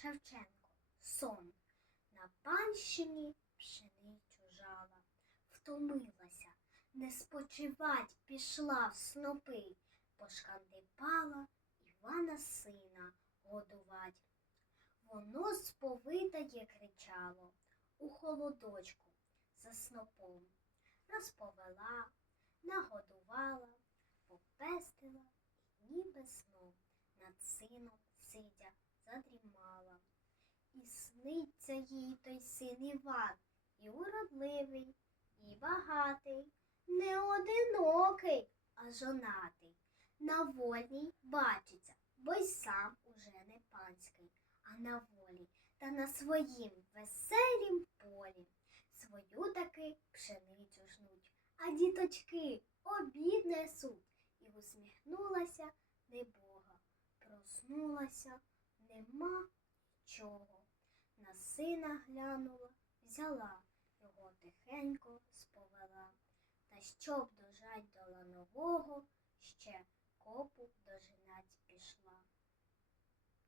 Шевченко. Сон. На панщині пшеницю жала, втомилася, не спочивать пішла в снопи, пошкандипала Івана сина годувать. Воно сповитає кричало у холодочку за снопом. Розповела, нагодувала, попестила і ніби сном над сином сидя задрімала. Сниться їй той син Іван, і уродливий, і багатий, не одинокий, а жонатий. На вольній бачиться, бо й сам уже не панський, а на волі та на своїм веселім полі. Свою таки пшеницю жнуть, а діточки обід несуть. І усміхнулася небога, проснулася, нема нічого. На сина глянула, взяла, його тихенько сповела. Та щоб дожать до ланового, ще копу дожинать пішла.